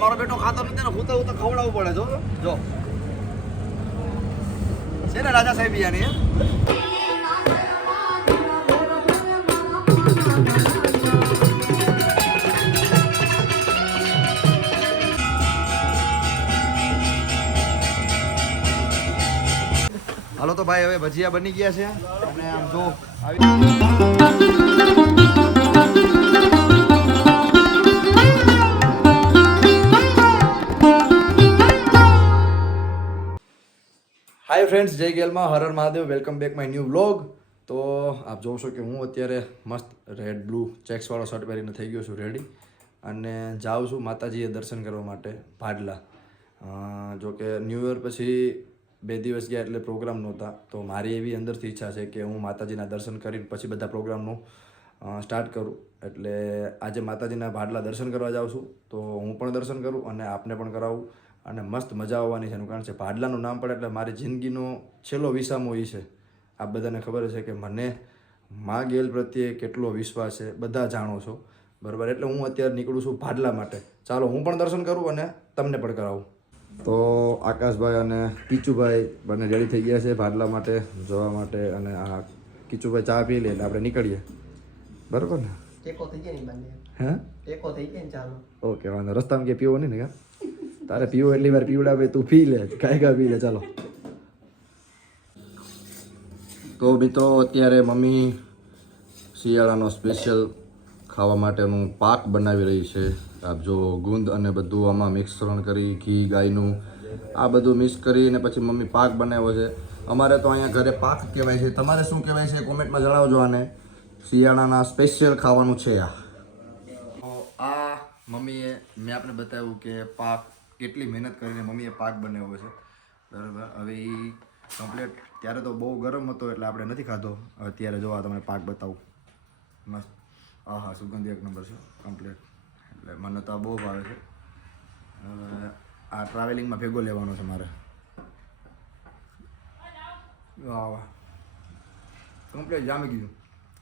મારો બેટો ખાતો નથી ને હું તો ખવડાવવું પડે જો જો. છે ને રાજા સાહેબ યાની હાલો તો ભાઈ, હવે ભજીયા બની ગયા છે. અને આમ જો, આવી હાય ફ્રેન્ડ્સ જય ગેલમાં હરર Mahadev welcome back my new vlog તો આપ જોશો કે હું અત્યારે મસ્ત રેડ બ્લુ ચેક્સવાળો શર્ટ પહેરીને થઈ ગયો છું રેડી અને જાઉં છું માતાજીએ દર્શન કરવા માટે, ભાડલા. જો કે ન્યૂ યર પછી બે દિવસ ગયા એટલે પ્રોગ્રામ નહોતા. તો મારી એવી અંદરથી ઈચ્છા છે કે હું માતાજીના દર્શન કરીને પછી બધા પ્રોગ્રામનું સ્ટાર્ટ કરું. એટલે આજે માતાજીના ભાડલા દર્શન કરવા જાઉં છું. તો હું પણ દર્શન કરું અને આપને પણ કરાવું. અને મસ્ત મજા આવવાની છે એનું કારણ છે ભાડલાનું નામ પડે એટલે મારી જિંદગીનો છેલ્લો વિસામો એ છે. આ બધાને ખબર છે કે મને મા ગેલ પ્રત્યે કેટલો વિશ્વાસ છે બધા જાણો છો. બરાબર એટલે હું અત્યારે નીકળું છું ભાડલા માટે. ચાલો હું પણ દર્શન કરું અને તમને પણ કરાવું. તો આકાશભાઈ અને કીચુભાઈ બંને રેડી થઈ ગયા છે ભાડલા માટે જોવા માટે અને આ કીચુભાઈ ચા પી લે એટલે આપણે નીકળીએ. બરાબર ને? ટેકો થઈ જાય ને હે? ટેકો થઈ જાય ને ચાલો? ઓકે વાંધો રસ્તામાં કે પીવો નહીં ને કા? તારે પીવો એટલી વાર પીવડાવે તું પી લે કાંઈ કાંઈ પી લે, ચાલો. તો મિત્રો, અત્યારે મમ્મી શિયાળાનો સ્પેશિયલ ખાવા માટેનું પાક બનાવી રહી છે. આપ જો ગુંદ અને બધું આમાં મિશ્રણ કરી, ઘી, ગાયનું, આ બધું મિક્સ કરીને પછી મમ્મી પાક બનાવ્યો છે. અમારે તો અહીંયા ઘરે પાક કહેવાય છે. તમારે શું કહેવાય છે કોમેન્ટમાં જણાવજો આને. શિયાળાના સ્પેશિયલ ખાવાનું છે આ. આ મમ્મીએ, મેં આપણે બતાવ્યું કે પાક કેટલી મહેનત કરીને મમ્મીએ પાક બનાવ્યો છે. બરાબર? હવે એ કમ્પ્લેટ ત્યારે તો બહુ ગરમ હતો એટલે આપણે નથી ખાધો. અત્યારે જોવા તમને પાક બતાવું. મસ્ત. હા હા સુગંધી એક નંબર છે. કમ્પ્લેટ એટલે મને તો આ બહુ ભાવે છે. આ ટ્રાવેલિંગમાં ભેગો લેવાનો છે મારે. વાહ વાહ. કમ્પ્લેટ જામી ગયું.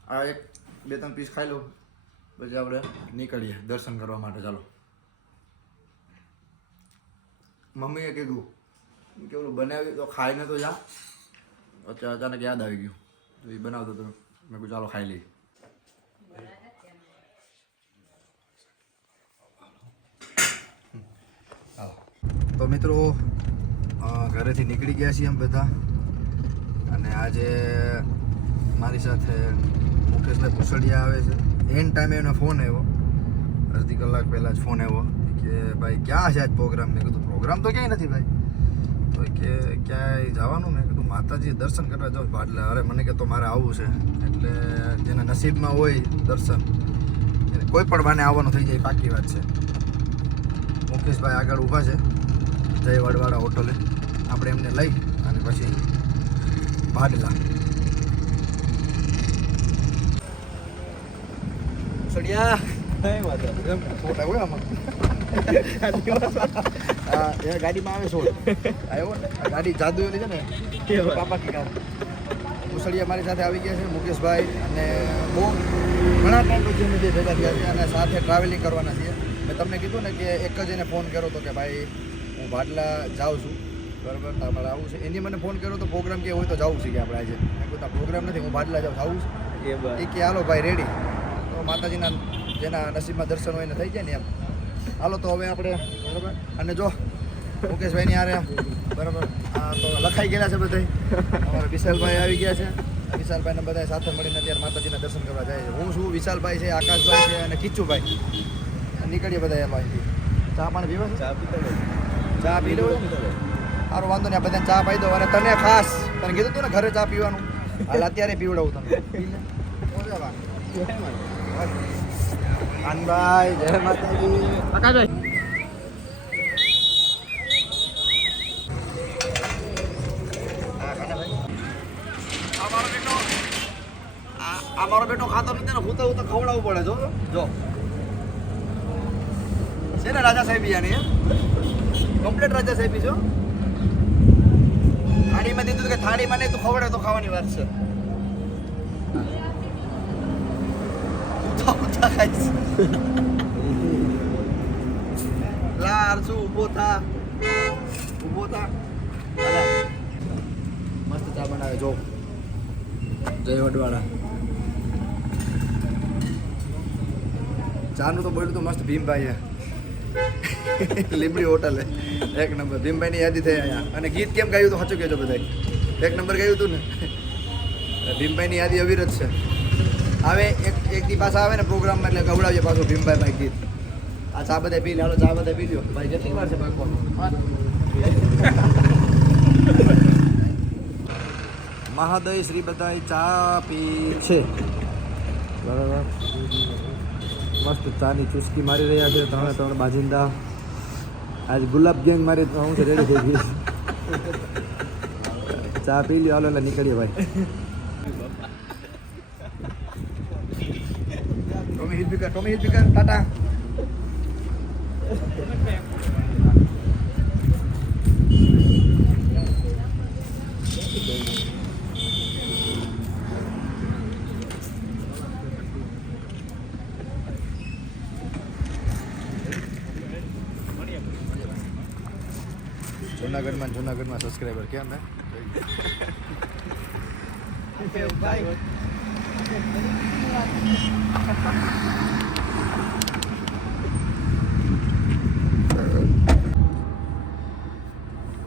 આ એક બે ત્રણ પીસ ખાઈ લો પછી આપણે નીકળીએ દર્શન કરવા માટે. ચાલો. મમ્મીએ કીધું કે બનાવ્યું તો ખાઈને તો જા. અત્યારે અચાનક યાદ આવી ગયું. તો એ બનાવતો તો મેં કહ્યું ચાલો ખાઈ લઈએ. તો મિત્રો ઘરેથી નીકળી ગયા છીએ અમે બધા. અને આજે મારી સાથે મુકેશભાઈ કુસડિયા આવે છે. એન ટાઈમે એનો ફોન આવ્યો. અડધી કલાક પહેલાં જ ફોન આવ્યો કે, ભાઈ, ક્યાં છે આજ પ્રોગ્રામ મેં કીધું પ્રોગ્રામ તો ક્યાંય નથી ભાઈ. તો કે ક્યાંય જવાનું મેં કીધું માતાજી દર્શન કરવા જાઉં એટલે અરે મને કે તો મારે આવવું છે. એટલે જેના નસીબમાં હોય દર્શન. એને કોઈ પણ બાને આવવાનું થઈ જાય પાકી વાત છે. મુકેશભાઈ આગળ ઊભા છે. જય વડવાડા હોટલે. આપણે એમને લઈ અને પછી ભાડલા સડિયા ફોટા હોય આમાં? હા ગાડીમાં આવે સોળ આવ્યો ને? ગાડી જાદુ છે ને પાપા કી મુસળિયા મારી સાથે આવી ગયા છે મુકેશભાઈ અને બહુ ઘણા ટાઈમ પછી અમે બે ભેગા થયા છે અને સાથે ટ્રાવેલિંગ કરવાના છીએ. મેં તમને કીધું ને કે એક જ એને ફોન કર્યો હતો કે ભાઈ હું ભાડલા જાઉં છું. બરાબર? તમારે આવું છે. એની મને ફોન કર્યો તો પ્રોગ્રામ કે હોય તો જવું છે કે આપણે આજે. મેં પ્રોગ્રામ નથી હું ભાડલા જાઉં આવું છું. એ કે હાલો ભાઈ રેડી તો માતાજીના જેના નસીબમાં દર્શન હોય ને થઈ જાય ને એમ. હાલો તો હવે આપણે બરાબર? અને જો મુકેશભાઈની આરે બરાબર? આ તો લખાઈ ગયેલા છે બધા અમારા વિશાલભાઈ આવી ગયા છે. વિશાલભાઈને બધા સાથે મળીને અત્યારે માતાજીના દર્શન કરવા જાય છે. હું છું વિશાલભાઈ છે આકાશભાઈ છે અને કિચ્ચુભાઈ નીકળીએ બધા એમ અહીંથી. ચા પાણી પીવા છે? ચા પી લો. સારું વાંધો નહીં બધાને ચા પાઈ દો. અને તને ખાસ તને કીધું તું ને ઘરે ચા પીવાનું. હાલ અત્યારે પીવડાવું તમને. કાનભાઈ જય માતાજી. હા, કાનાભાઈ. આ મારો બેટો આ મારો બેટો ખાતો નથી ને હું તો હું તો ખવડાવવું પડે, જો. જો. છે ને રાજા સાહેબ યાની કમ્પ્લીટ રાજા સાહેબી છો થાળીમાં દીધું કે થાળીમાં નહીં, તું ખવડે તો ખાવાની વાત છે. ઉઠા ઉઠા ખાઈશ લા અરસુ ઊભો થા? ઊભો થા. મસ્ત ચા બનાવે, જો. જય વડવાળા. ચાનું તો બોલ્યું તો, મસ્ત ભીમભાઈ લીમડી હોટલ. એક નંબર. ભીમભાઈની યાદી થઈ અહીંયા. અને ગીત કેમ ગાયું તો? સાચું કહેજો બધા એક નંબર ગાયું હતું ને? ભીમભાઈની યાદી અવિરત છે. આવે, એક એક દી પાછા આવે ને પ્રોગ્રામમાં એટલે ગવડાવીએ પાછું ભીમભાઈ ભાઈ ગીત. આ ચા બધા પી લે. ચા બધા પી લ્યો. ભાઈ, કેટલી વાર છે મહાદય શ્રી બધાય ચા પી. છે. બરાબર. મસ્ત ચાની ચુસ્કી મારી રહ્યા છે. ત્રણે ત્રણ બાજિંદા. આજ ગુલાબ ગેંગ મારી હું રેડી થઈ ગઈ. ચા પી લ્યો, હાલો એટલે નીકળીએ ભાઈ. ટોમી હિલ ટાટા સબસ્ક્રાઈબર કેમ હે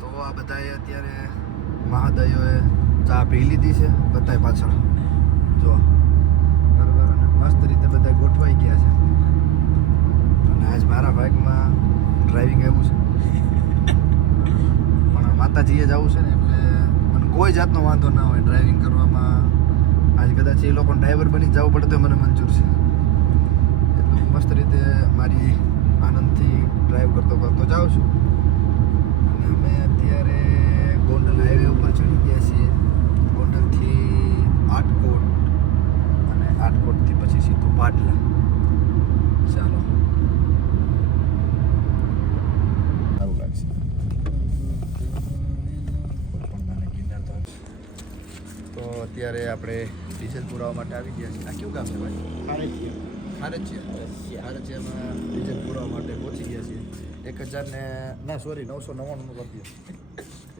તો આ બધાએ અત્યારે મહાદયોએ ચા પી લીધી છે. બધાય પાછળ. જો બરોબર અને મસ્ત રીતે બધા ગોઠવાઈ ગયા છે અને આજ મારા ભાગમાં ડ્રાઇવિંગ આવ્યું છે પણ માતાજીએ જવું છે ને એટલે મને કોઈ જાતનો વાંધો ના હોય ડ્રાઇવિંગ કરવામાં. આજ કદાચ એ લોકો ડ્રાઈવર બની જવું પડે તો મને મંજૂર છે. એટલે મસ્ત રીતે મારી આનંદથી ડ્રાઈવ કરતો કરતો જાઉં છું. અને અમે અત્યારે ગોંડલ હાઈવે ઉપર ચડી ગયા છીએ. ગોંડલથી આટકોટ અને આટકોટથી પછી સીધું પાટલા. તો અત્યારે આપણે ડીઝલ પુરાવા માટે આવી ગયા છીએ. આ કેવું કામ છે ભાઈ? ખારેચિયા. ખારેચિયામાં ડીઝલ પુરાવા માટે પહોંચી ગયા છીએ. એક હજાર ને ના સોરી નવસો નવ્વાણું કરી દો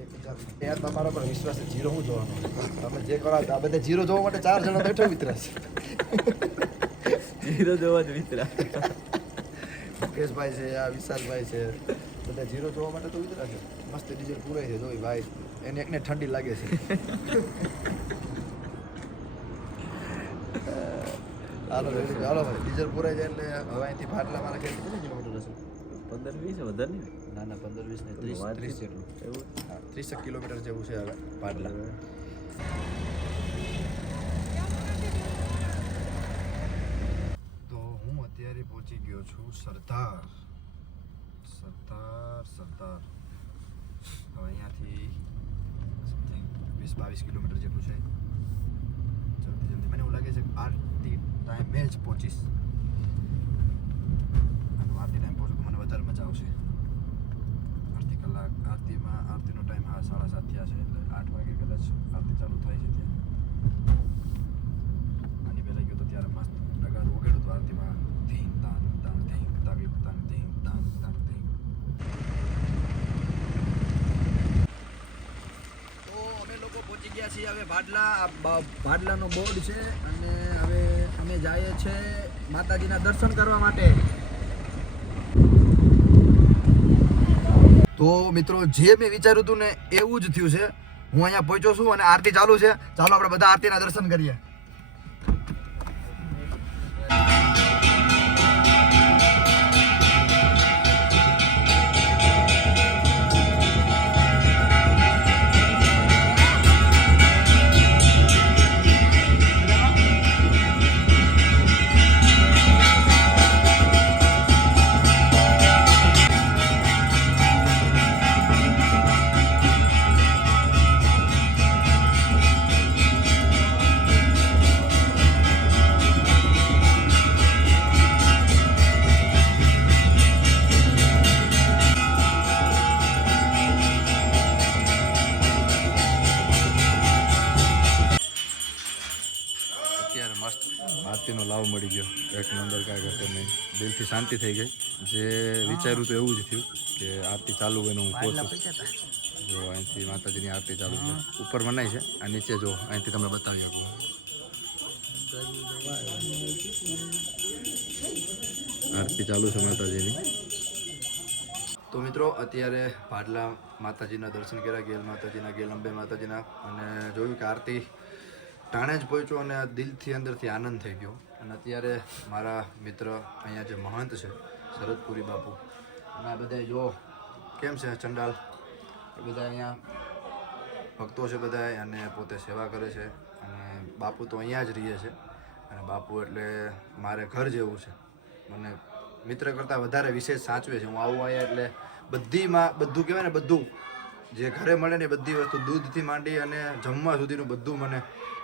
એક હજાર યાર તમારા પર વિશ્વાસ જીરો હું જોવાનો તમે જે કરો આ બધા જીરો જોવા માટે ચાર જણા બેઠો મિત્ર. જીરો જોવા જ વિતરા મુકેશભાઈ છે આ વિશાલભાઈ છે. બધા જીરો જોવા માટે તો વિતરા છે. મસ્ત ડીઝલ પૂરાય છે જોઈ ભાઈ. એને એકને ઠંડી લાગે છે. હાલો. હાલો ભાઈ ડીઝલ પૂરાઈ જાય એટલે હવે અહીંથી ફાટલા મારા ખ્યાલથી કેટલી કિલોમીટર હશે પંદર વીસ વધારે નહીં. ના ના પંદર વીસ ને ત્રીસ ત્રીસ જેટલું. એવું. હા ત્રીસેક કિલોમીટર જેવું છે હવે પાટલા તો હું અત્યારે પહોંચી ગયો છું સરદાર. સરદાર હવે અહીંયાથી something વીસ બાવીસ કિલોમીટર જેટલું છે. જલ્દી જલ્દી. મને એવું લાગે છે આરતી ટાઈમે જ પહોંચીશ. અને આરતી ટાઈમ પહોંચું તો મને વધારે મજા આવશે. આરતી કલાક આરતીમાં આરતીનો ટાઈમ હા, સાડા સાત થયા છે એટલે આઠ વાગે કદાચ આરતી ચાલુ થાય છે ત્યાં. આની પહેલાં ગયો તો ત્યારે મસ્ત નગારું વગાડ્યું હતું આરતીમાં ધીમ તાન તાન ધીમ તાગી તાન ધીમ તાન તાન ધીમ તો અમે લોકો છીએ હવે ભાડલા ભાડલાનો બોર્ડ છે અને હવે અમે જઈએ છે માતાજીના દર્શન કરવા માટે. તો મિત્રો, જે મેં વિચાર્યું હતું ને, એવું જ થયું છે. હું અહીંયા પહોંચ્યો છું અને આરતી ચાલુ છે. ચાલો આપણે બધા આરતીના દર્શન કરીએ. વિચાર્યું તો એવું જ થયું કે આરતી ચાલુ હોય ને હું પહોંચું. જો અહીંથી માતાજીની આરતી ચાલુ છે. ઉપર મનાય છે આ નીચે જો અહીંથી તમને બતાવી આપું. આરતી ચાલુ છે માતાજીની. તો મિત્રો અત્યારે ભાડલા માતાજીના દર્શન કર્યા ગેલ માતાજીના ગેલ અંબે માતાજીના અને જોયું કે આરતી ટાણે જ પહોંચ્યો અને દિલથી અંદરથી આનંદ થઈ ગયો. અને અત્યારે મારા મિત્ર અહીંયા જે મહંત છે શરદપુરી બાપુ આ બધા જો, કેમ છે ચંડાલ? એ બધા અહીંયા ભક્તો છે બધા અને પોતે સેવા કરે છે અને બાપુ તો અહીંયા જ રહીએ છે. અને બાપુ એટલે મારે ઘર જેવું છે. મને મિત્ર કરતાં વધારે વિશેષ સાચવે છે. હું આવું અહીંયા એટલે બધીમાં બધું કહેવાય ને બધું, જે ઘરે મળે ને બધી વસ્તુ દૂધથી માંડી અને જમવા સુધીનું બધું મને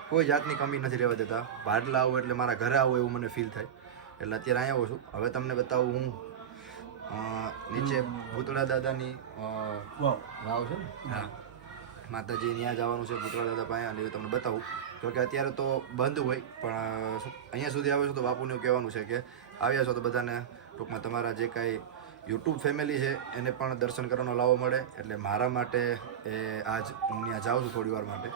કોઈ જાતની કમી નથી રહેવા દેતા. ભાડલા આવું એટલે મારા ઘરે આવું એવું મને ફીલ થાય. એટલે અત્યારે અહીંયા આવું છું. હવે તમને બતાવું હું નીચે ભૂતળા દાદાની વાવ. છે ને? હા. માતાજી ત્યાં જવાનું છે ભૂતળા દાદા પાસે અને તમને બતાવું. જોકે અત્યારે તો બંધ હોય પણ અહીંયા સુધી આવ્યો છું તો બાપુને એવું કહેવાનું છે કે આવ્યા છો તો બધાને ટૂંકમાં તમારા જે કાંઈ યુટ્યુબ ફેમિલી છે એને પણ દર્શન કરવાનો લાવો મળે. એટલે મારા માટે એ આજ હું ત્યાં જાઉં છું થોડી વાર માટે.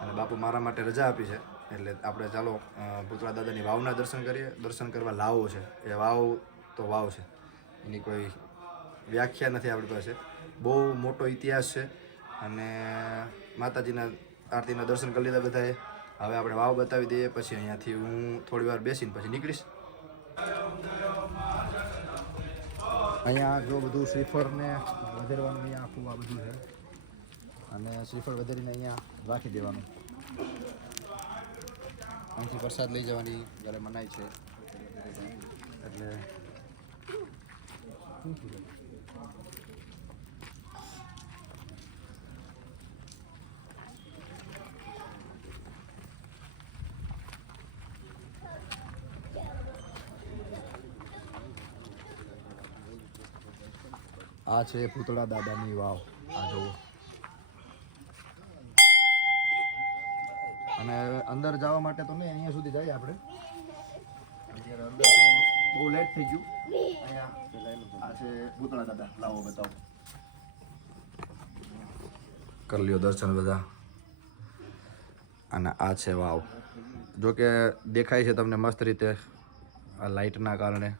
અને બાપુ મારા માટે રજા આપી છે. એટલે આપણે ચાલો ભૂતળા દાદાની વાવના દર્શન કરીએ. દર્શન કરવા લાવો છે. એ વાવ તો વાવ છે. એની કોઈ વ્યાખ્યા નથી આપણી પાસે. બહુ મોટો ઇતિહાસ છે અને માતાજીના આરતીના દર્શન કરી લીધા બધાએ. હવે આપણે વાવ બતાવી દઈએ, પછી અહીંયાથી હું થોડી વાર બેસીને પછી નીકળીશ. અહીંયા જો બધું શ્રીફળને વધારવાનું અહીંયા આખું આ બધું છે. અને શ્રીફળ વધેરીને અહીંયા રાખી દેવાનું. અહીંથી પ્રસાદ લઈ જવાની, જ્યારે મનાય છે એટલે આ છે પૂતળા દાદાની વાવ. આ જુઓ. અને અંદર જવા માટે તો નહીં, અહીંયા સુધી જઈએ આપણે. અત્યારે બહુ લેટ થઈ ગયું. અહીંયા આ છે પૂતળા દાદા. લાવો બતાવો. કરી લ્યો દર્શન બધા. અને આ છે વાવ. જો કે દેખાય છે તમને મસ્ત રીતે આ લાઇટના કારણે.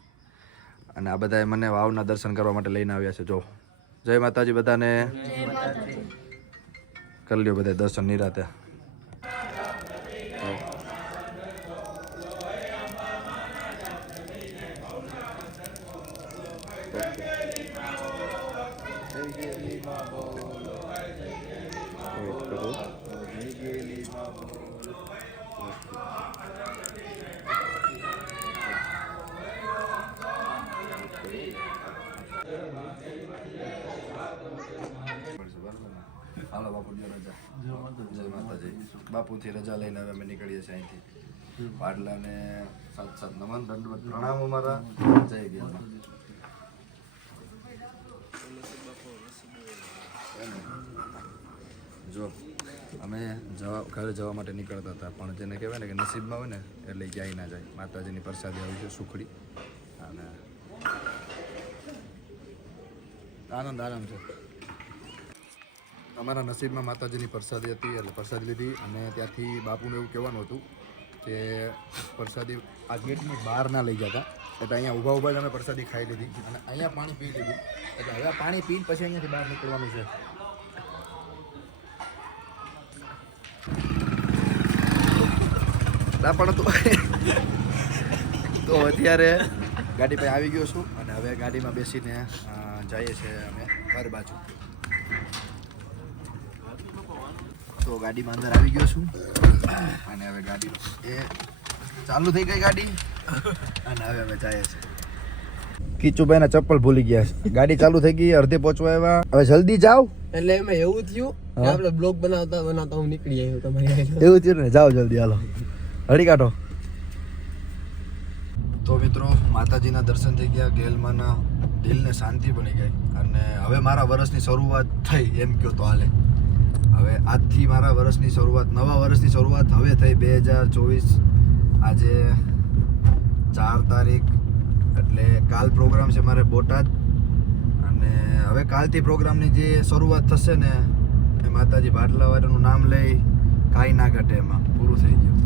અને આ બધાએ મને વાવના દર્શન કરવા માટે લઈને આવ્યા છે. જો. જય માતાજી બધાને. કરી લ્યો બધા દર્શન નિરાતે. હાલો બાપુ જો રજા. જય માતાજી. બાપુથી રજા લઈને હવે અમે નીકળીએ છીએ અહીંથી. પાટલાને સાત સાત નમન દંડવત પ્રણામ અમારા. જય ગયા જો અમે જવા ઘરે જવા માટે નીકળતા હતા પણ જેને કહેવાય ને કે નસીબમાં હોય ને એટલે ક્યાંય ના જાય. માતાજીની પ્રસાદી આવી છે સુખડી. અને આનંદ આનંદ છે. અમારા નસીબમાં માતાજીની પ્રસાદી હતી, એટલે પ્રસાદી લીધી અને ત્યાંથી બાપુને એવું કહેવાનું હતું કે પ્રસાદી આ ગેટની બહાર ના લઈ જતા. એટલે અહીંયા ઊભા ઊભા જ અમે પ્રસાદી ખાઈ લીધી અને અહીંયા પાણી પી લીધું. એટલે હવે પાણી પીને પછી અહીંયાથી બહાર નીકળવાનું છે. પણ તો તો અત્યારે ગાડી પાસે આવી ગયો છું અને હવે ગાડીમાં બેસીને જઈએ છીએ અમે ઘર બાજુ. તો ગાડીમાં અંદર આવી ગયો છું. અને હવે ગાડી એ ચાલુ થઈ ગઈ ગાડી. અને હવે અમે જઈએ છીએ. કીચુભાઈ ના ચપ્પલ ભૂલી ગયા છે. ગાડી ચાલુ થઈ ગઈ અડધે પહોંચવા આવ્યા. હવે જલ્દી જાઓ. એટલે એમ એવું થયું આપણે બ્લોગ બનાવતા બનાવતા હું નીકળી આવ્યો તમારી એવું થયું ને જાઓ જલ્દી હાલો. હળી કાઢો. તો મિત્રો માતાજીના દર્શન થઈ ગયા ગેલમાંના દિલને શાંતિ બની ગઈ. અને હવે મારા વર્ષની શરૂઆત થઈ એમ કહો તો હાલે. હવે આજથી મારા વર્ષની શરૂઆત, નવા વર્ષની શરૂઆત હવે થઈ બે હજાર ચોવીસ. આજે ચાર તારીખ, એટલે કાલ પ્રોગ્રામ છે મારે બોટાદ. અને હવે કાલથી પ્રોગ્રામની જે શરૂઆત થશે ને, એ માતાજી ભાટલાવાળાનું નામ લઈ કાંઈ ના ઘટે એમાં, પૂરું થઈ ગયું.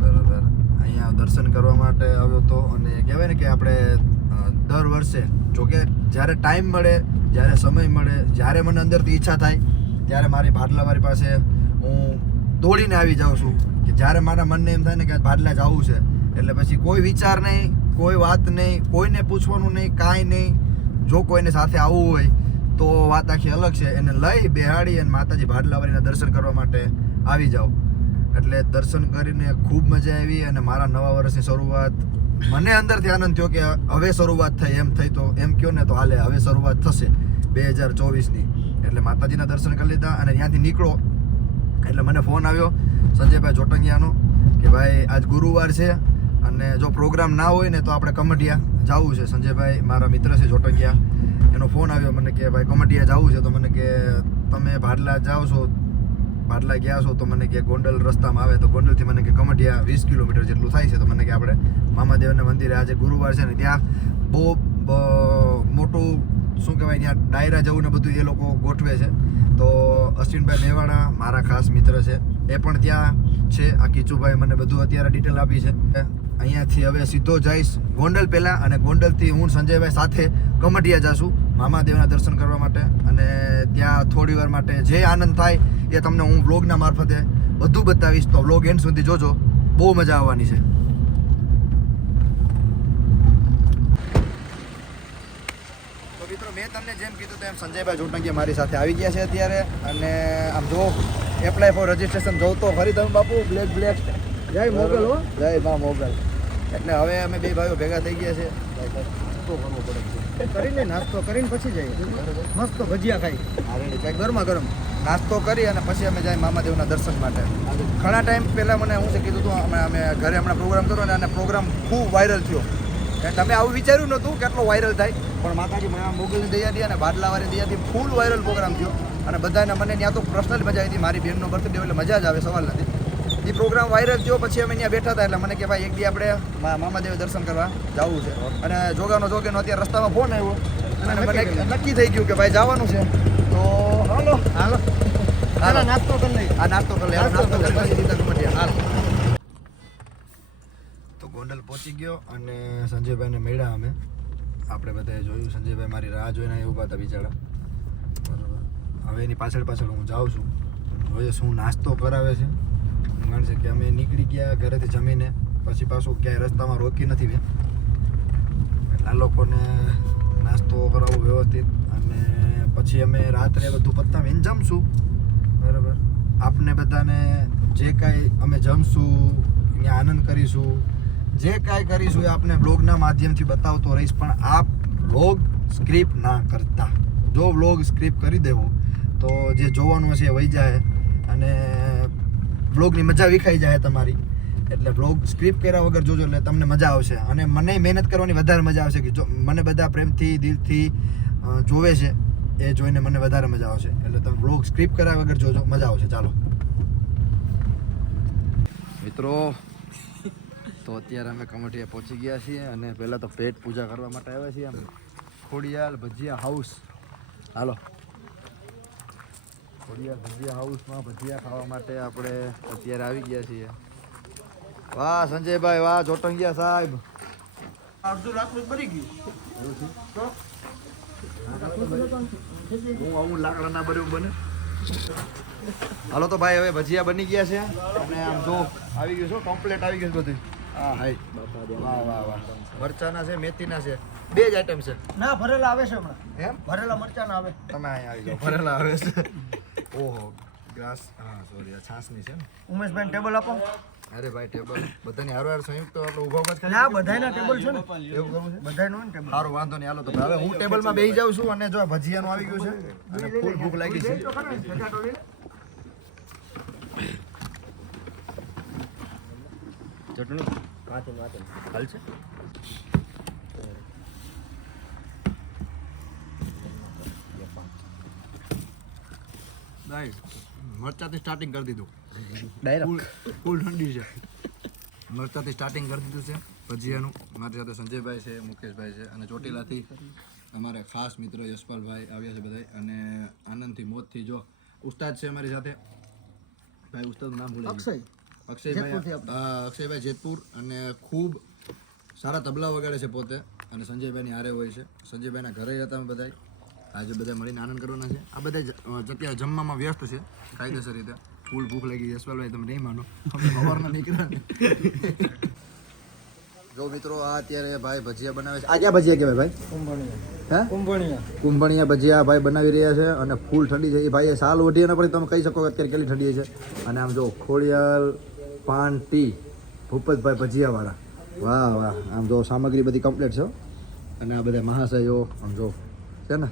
બરાબર. અહીંયા દર્શન કરવા માટે આવ્યો હતો અને કહેવાય ને કે આપણે દર વર્ષે જોકે જ્યારે ટાઈમ મળે, જ્યારે સમય મળે, જ્યારે મને અંદરથી ઈચ્છા થાય ત્યારે મારી ભાટલાવાળી પાસે હું દોડીને આવી જાઉં છું કે જ્યારે મારા મનને એમ થાય ને કે ભાડલા જવું છે, એટલે પછી કોઈ વિચાર નહીં, કોઈ વાત નહીં, કોઈને પૂછવાનું નહીં, કાંઈ નહીં. જો કોઈને સાથે આવવું હોય તો વાત આખી અલગ છે. એને લઈ બેહાડી અને માતાજી ભાડલાવાળીના દર્શન કરવા માટે આવી જાઓ. એટલે દર્શન કરીને ખૂબ મજા આવી અને મારા નવા વર્ષની શરૂઆત મને અંદરથી આનંદ થયો કે હવે શરૂઆત થઈ, એમ થઈ તો એમ કહો ને તો હાલે, હવે શરૂઆત થશે બે હજાર ચોવીસની. એટલે માતાજીના દર્શન કરી લીધા અને ત્યાંથી નીકળો. એટલે મને ફોન આવ્યો સંજયભાઈ જોટંગિયાનો કે ભાઈ આજ ગુરુવાર છે અને જો પ્રોગ્રામ ના હોય ને તો આપણે કમટિયા જવું છે. સંજયભાઈ મારા મિત્ર છે જોટંગિયા. એનો ફોન આવ્યો મને કે ભાઈ કમટિયા જવું છે તો મને કે તમે ભાડલા જાઓ છો, ભાડલા ગયા છો તો મને કે ગોંડલ રસ્તામાં આવે તો ગોંડલથી મને કે કમટિયા વીસ કિલોમીટર જેટલું થાય છે તો મને કે આપણે મામાદેવના મંદિરે આજે ગુરુવાર છે ને ત્યાં બહુ મોટું શું કહેવાય, ત્યાં ડાયરા જવું ને બધું એ લોકો ગોઠવે છે. તો અશ્વિનભાઈ મેવાણા મારા ખાસ મિત્ર છે. એ પણ ત્યાં છે, આ કિચુભાઈ મને બધું અત્યારે ડિટેલ આપી છે. અહીંયાથી હવે સીધો જઈશ ગોંડલ પહેલાં અને ગોંડલથી હું સંજયભાઈ સાથે કમટિયા જાશું, મામાદેવના દર્શન કરવા માટે. અને ત્યાં થોડી વાર માટે જે આનંદ થાય એ તમને હું વ્લોગના મારફતે બધું બતાવીશ. તો વ્લોગ એન્ડ સુધી જોજો. બહુ મજા આવવાની છે તો મિત્રો મેં તમને જેમ કીધું તેમ સંજયભાઈ જોટંકિયા મારી સાથે આવી ગયા છે અત્યારે. અને આમ જો એપ્લાય ફોર રજીસ્ટ્રેશન જોઉં તો ફરી તમે બાપુ બ્લેક બ્લેક જય મોગલ હો. જય મા મોગલ. એટલે હવે અમે બે ભાઈઓ ભેગા થઈ ગયા છે. કરીને નાસ્તો કરીને પછી જઈએ. મસ્ત ભજીયા ખાઈ. કાંઈક ગરમા ગરમ. નાસ્તો કરી અને પછી અમે જાય મામાદેવના દર્શન માટે. ઘણા ટાઈમ પહેલાં મને હું છે કીધું હતું અમે અમે ઘરે હમણાં પ્રોગ્રામ કર્યો અને પ્રોગ્રામ ખૂબ વાયરલ થયો. તમે આવું વિચાર્યું નહોતું કેટલો વાયરલ થાય. પણ માતાજી મોગલની દયાથી અને બાદલાવાળી દયાથી ફૂલ વાયરલ પ્રોગ્રામ થયો. અને બધાને મને ત્યાં તો પર્સનલ મજા આવી મારી બેનનો બર્થડે એટલે મજા જ આવે સવાલ નથી. એ પ્રોગ્રામ વાયરલ થયો પછી અમે ત્યાં બેઠા હતા એટલે મને કે ભાઈ એક દી આપણે મામાદેવે દર્શન કરવા જવું છે. અને જોગાનો જોગેનો અત્યારે રસ્તામાં ફોન આવ્યો. અને મને નક્કી થઈ ગયું. કે ભાઈ જવાનું છે. તો હાલો. હાલો. નાસ્તો કરી લઈએ. આ નાસ્તો કરી લે નાસ્તો કરી. હાલ પહોંચી ગયો અને સંજયભાઈને મળ્યા અમે. આપણે બધાએ જોયું. સંજયભાઈ મારી રાહ જોઈને એ ઊભા હતા બિચારા. બરાબર. હવે એની પાછળ પાછળ હું જાઉં છું. જોઈએ શું નાસ્તો કરાવે છે. કારણ છે કે અમે નીકળી ગયા ઘરેથી જમીને. પછી પાછું ક્યાંય રસ્તામાં રોકી નથી મેં. આ લોકોને નાસ્તો કરાવવો વ્યવસ્થિત. અને પછી અમે રાત્રે બધું પતાવીને જમશું. બરાબર. આપને બધાને જે કાંઈ અમે જમશું આનંદ કરીશું. જે કાંઈ કરીશું એ આપને બ્લોગના માધ્યમથી બતાવતો રહીશ, પણ આપ બ્લોગ સ્ક્રિપ્ટ ના કરતા. જો બ્લોગ સ્ક્રિપ્ટ કરી દેવો, તો જે જોવાનું હશે એ વહી જાય અને બ્લોગની મજા વિખાઈ જાય તમારી. એટલે બ્લોગ સ્ક્રિપ્ટ કર્યા વગર જોજો, એટલે તમને મજા આવશે. અને મને મહેનત કરવાની વધારે મજા આવશે કે જો, મને બધા પ્રેમથી, દિલથી જોવે છે, એ જોઈને મને વધારે મજા આવશે. એટલે તમે બ્લોગ સ્ક્રિપ્ટ કર્યા વગર જોજો, મજા આવશે. ચાલો. મિત્રો તો અત્યારે અમે કમટિયા પહોંચી ગયા છીએ અને પહેલાં તો પેટ પૂજા કરવા માટે આવ્યા છીએ અમે. ખોડિયાલ ભજીયા હાઉસ. હાલો. ખોડિયાલ ભજીયા હાઉસમાં ભજીયા ખાવા માટે આપણે અત્યારે આવી ગયા છીએ. વાહ સંજયભાઈ વાહ જોટંગિયા સાહેબ. અડધું ગયું. હું આવું લાકડાના બર્યું બને. હાલો તો ભાઈ હવે ભજીયા બની ગયા છે. અને આમ જો આવી ગયું છો કમ્પ્લેટ આવી ગયું છે બધું. હા હાય. વાહ વાહ વાહ. મરચાના છે મેથીના છે. બે જ આઈટમ છે. ના ભરેલા આવે છે હમણાં. એમ? ભરેલા મરચાના આવે. તમે અહીંયા આવી જાઓ. ભરેલા આવે છે. ઓહો ગ્લાસ. હા સોરી છાસની છે ને. ઉમેશભાઈ ટેબલ આપો. અરે ભાઈ ટેબલ બધાની હારો હાર સંયુક્ત આપણે જ કરી ના બધાયના ટેબલ છે ને. એવું કરવું છે? બધાયનું ને ટેબલ સારું વાંધો નહીં હાલો તો હવે હું ટેબલમાં બેસી જાઉં છું અને જો આ ભજીયાનું આવી ગયું છે અને ફૂલ ભૂખ લાગી છે. ચટણી? હાલ છે? મરચાથી સ્ટાર્ટિંગ કરી દીધું. ફૂલ ઠંડી છે. મરચાથી સ્ટાર્ટિંગ કરી દીધું છે. ભજીયાનું મારી સાથે સંજયભાઈ છે મુકેશભાઈ છે અને ચોટીલાથી અમારા ખાસ મિત્ર યશપાલભાઈ આવ્યા છે બધા અને આનંદથી મોતથી જો ઉસ્તાદ છે અમારી સાથે. ભાઈ ઉસ્તાદનું નામ અક્ષય. અક્ષયભાઈ અક્ષયભાઈ જેતપુર અને ખૂબ સારા તબલા વગાડે છે પોતે અને સંજયભાઈની હારે હોય છે. સંજયભાઈના ઘરે હતા અમે બધા આજે બધા મળીને આનંદ કરવાના છે. આ બધા જગ્યાએ જમવામાં વ્યસ્ત છે કાયદેસર રીતે. ફૂલ ભૂખ લાગી યશપાલભાઈ તમે નહીં માનો. અમે સવારના નીકળ્યા ને. જો મિત્રો આ અત્યારે ભાઈ ભજીયા બનાવે છે. આ ક્યાં ભજીયા કહેવાય ભાઈ? કુંભણિયા. હે? કુંભણિયા. કુંભણિયા ભજીયા ભાઈ બનાવી રહ્યા છે અને ફૂલ ઠંડી છે. એ ભાઈએ સાલ ઓઢીને પણ તમે કહી શકો કે અત્યારે કેટલી ઠંડી છે. અને આમ જો ખોડિયાલ પાન ટી. ભૂપતભાઈ ભજીયાવાળા. વાહ વાહ. આમ જો સામગ્રી બધી કમ્પ્લીટ છે અને આ બધા મહાશયો આમ જો. છે ને?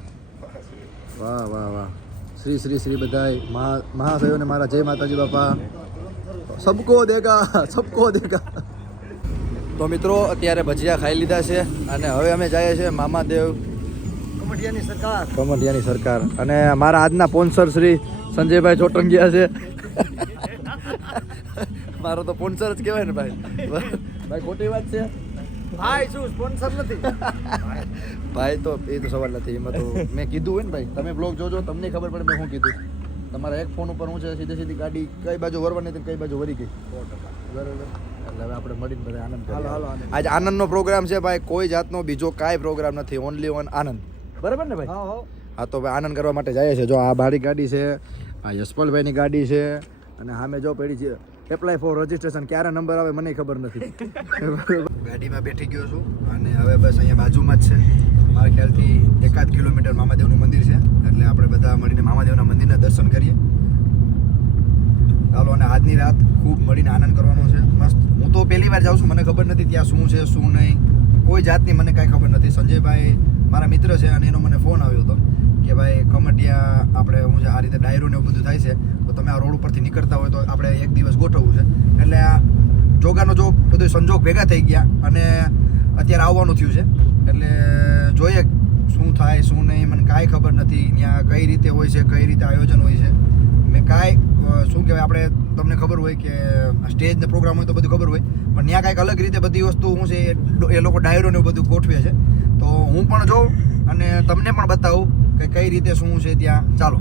વાહ વાહ વાહ. શ્રી શ્રી શ્રી બધાય મહા મહાશયોને મારા જય માતાજી બાપા. સબકો દેગા સબકો દેગા. તો મિત્રો અત્યારે ભજીયા ખાઈ લીધા છે અને હવે અમે જઈએ છીએ મામાદેવ કમઠિયાની સરકાર. કમટિયાની સરકાર. અને મારા આજના સ્પોન્સર શ્રી સંજયભાઈ ચોટંગિયા છે. મારો તો સ્પોન્સર જ કહેવાય ને ભાઈ. ભાઈ ખોટી વાત છે. ભાઈ શું સ્પોન્સર નથી? ભાઈ તો એ તો સવાલ નથી. એમાં તો મેં કીધું હોય ને ભાઈ તમે બ્લોગ જોજો તમને ખબર પડે મેં શું કીધું. તમારા એક ફોન ઉપર હું છે સીધી સીધી ગાડી કઈ બાજુ વરવાની હતી કઈ બાજુ વરી ગઈ. બરાબર? એટલે હવે આપણે મળીને બધા આનંદ કરીએ. આનંદ. આનંદનો પ્રોગ્રામ છે ભાઈ કોઈ જાતનો બીજો કાંઈ પ્રોગ્રામ નથી. ઓનલી ઓન આનંદ. બરાબર ને ભાઈ? હા તો ભાઈ આનંદ કરવા માટે જાય છે જો આ ભાડી ગાડી છે આ યશપાલભાઈની ગાડી છે અને સામે જો પડી છે એપ્લાય ફોર રજીસ્ટ્રેશન ક્યારે નંબર આવે મને ખબર નથી. ગાડીમાં બેઠી ગયો છું અને હવે બસ અહીંયા બાજુમાં જ છે. મારા ખ્યાલથી એકાદ કિલોમીટર મામાદેવનું મંદિર છે. એટલે આપણે બધા મળીને મામાદેવના મંદિરના દર્શન કરીએ. ચાલો, અને આજની રાત ખૂબ મળીને આનંદ કરવાનો છે. મસ્ત. હું તો પહેલી વાર જાઉં છું, મને ખબર નથી ત્યાં શું છે, શું નહીં. કોઈ જાતની મને કાંઈ ખબર નથી. સંજયભાઈ મારા મિત્ર છે અને એનો મને ફોન આવ્યો હતો કે ભાઈ કમટિયા આ રીતે ડાયરો એવું બધું થાય છે, તો તમે આ રોડ ઉપરથી નીકળતા હોય તો આપણે એક દિવસ ગોઠવવું છે. એટલે આ જોગાનો જો બધો સંજોગ ભેગા થઈ ગયા અને અત્યારે આવવાનું થયું છે, એટલે જોઈએ શું થાય, શું નહીં, મને કાંઈ ખબર નથી, ત્યાં કઈ રીતે હોય છે, કઈ રીતે આયોજન હોય છે. મેં કાંઈ શું કહેવાય, આપણે તમને ખબર હોય કે સ્ટેજને પ્રોગ્રામ હોય તો બધું ખબર હોય, પણ ત્યાં કાંઈક અલગ રીતે બધી વસ્તુ શું છે એ લોકો ડાયરોને બધું ગોઠવે છે. તો હું પણ જોઉં અને તમને પણ બતાવું કે કઈ રીતે શું છે ત્યાં. ચાલો.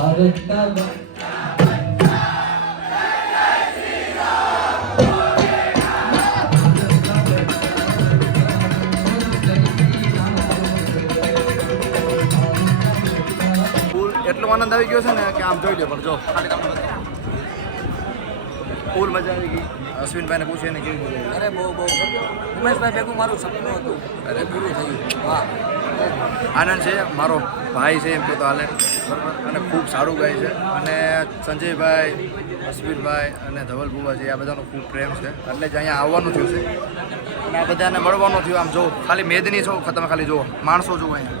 ભારત એટલો આનંદ આવી ગયો છે ને કે આમ જોઈ લે પણ જો. ફૂલ મજા આવી ગઈ. અશ્વિનભાઈને પૂછે ને કેવી અરે બહુ બહુ. ઉમેશભાઈ ભેગું મારું સપનું હતું. અરે પૂરું થયું વાહ આનંદ છે મારો ભાઈ છે એમ તો હાલે. અને ખૂબ સારું ગાય છે. અને સંજયભાઈ, અશ્વિનભાઈ અને ધવલ બુવાજી આ બધાનો ખૂબ પ્રેમ છે. એટલે જ અહીંયા આવવાનું થયું છે. અને આ બધાને મળવાનું થયું. આમ જો, ખાલી મેદની છો? તમે ખાલી જુઓ. માણસો જુઓ અહીંયા.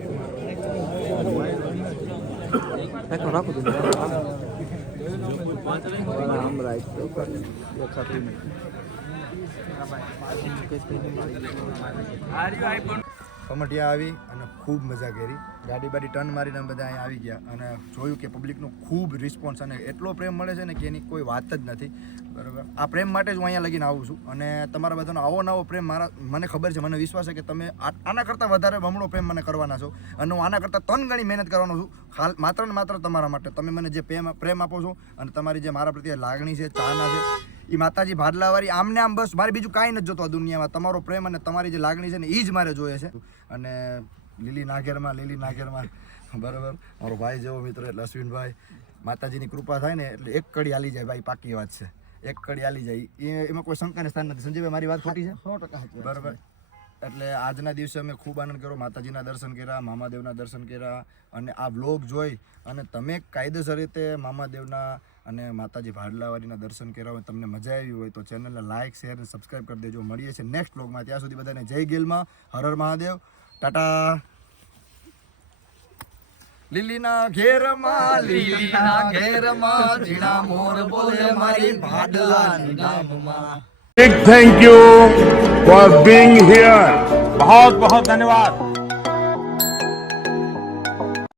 રાખો રાખો તું કમટિયા આવી અને ખૂબ મજા કરી. ગાડી બાડી ટર્ન મારીને બધા અહીંયા આવી ગયા અને જોયું કે પબ્લિકનો ખૂબ રિસ્પોન્સ અને એટલો પ્રેમ મળે છે ને કે એની કોઈ વાત જ નથી. બરાબર? આ પ્રેમ માટે જ હું અહીંયા લગીને આવું છું. અને તમારા બધાનો આવો નવો પ્રેમ મારા મને ખબર છે, મને વિશ્વાસ છે કે તમે આના કરતાં વધારે બમણો પ્રેમ મને કરવાના છો. અને હું આના કરતાં ત્રણ ગણી મહેનત કરવાનો છું. હાલ માત્ર ને માત્ર તમારા માટે. તમે મને જે પ્રેમ પ્રેમ આપો છો અને તમારી જે મારા પ્રત્યે લાગણી છે, ચાહના છે એ માતાજી ભાડલાવાળી આમને આમ બસ મારે બીજું કાંઈ નથી જોતો આ દુનિયામાં. તમારો પ્રેમ અને તમારી જે લાગણી છે ને એ જ મારે જોઈએ છે. અને લીલી નાગેરમાં લીલી નાગેરમાં. બરાબર? મારો ભાઈ જેવો મિત્ર એટલે અશ્વિનભાઈ. માતાજીની કૃપા થાય ને એટલે એક કડી આલી જાય ભાઈ પાકી વાત છે. એક કડી આલી જાય. એ એમાં કોઈ શંકાને સ્થાન નથી. સંજયભાઈ મારી વાત ખોટી છે? સો ટકા બરાબર? એટલે આજના દિવસે અમે ખૂબ આનંદ કર્યો. માતાજીના દર્શન કર્યા મામાદેવના દર્શન કર્યા અને આ વ્લોગ જોઈ અને તમે કાયદેસર રીતે મામાદેવના અને માતાજી ભાડલાવાડીના દર્શન કર્યા હોય તમને મજા આવી હોય તો ચેનલને લાઇક શેર અને સબસ્ક્રાઈબ કરી દેજો. મળીએ છીએ નેક્સ્ટ વ્લોગમાં. ત્યાં સુધી બધાને જય ગેલમાં. હર હર મહાદેવ. ટાટા લીલીના ઘેરમાં લીલીના ઘેરમાં ઝીણા મોર બોલે મારી ભાડલાની નામમાં big thank you for being here. बहुत बहुत धन्यवाद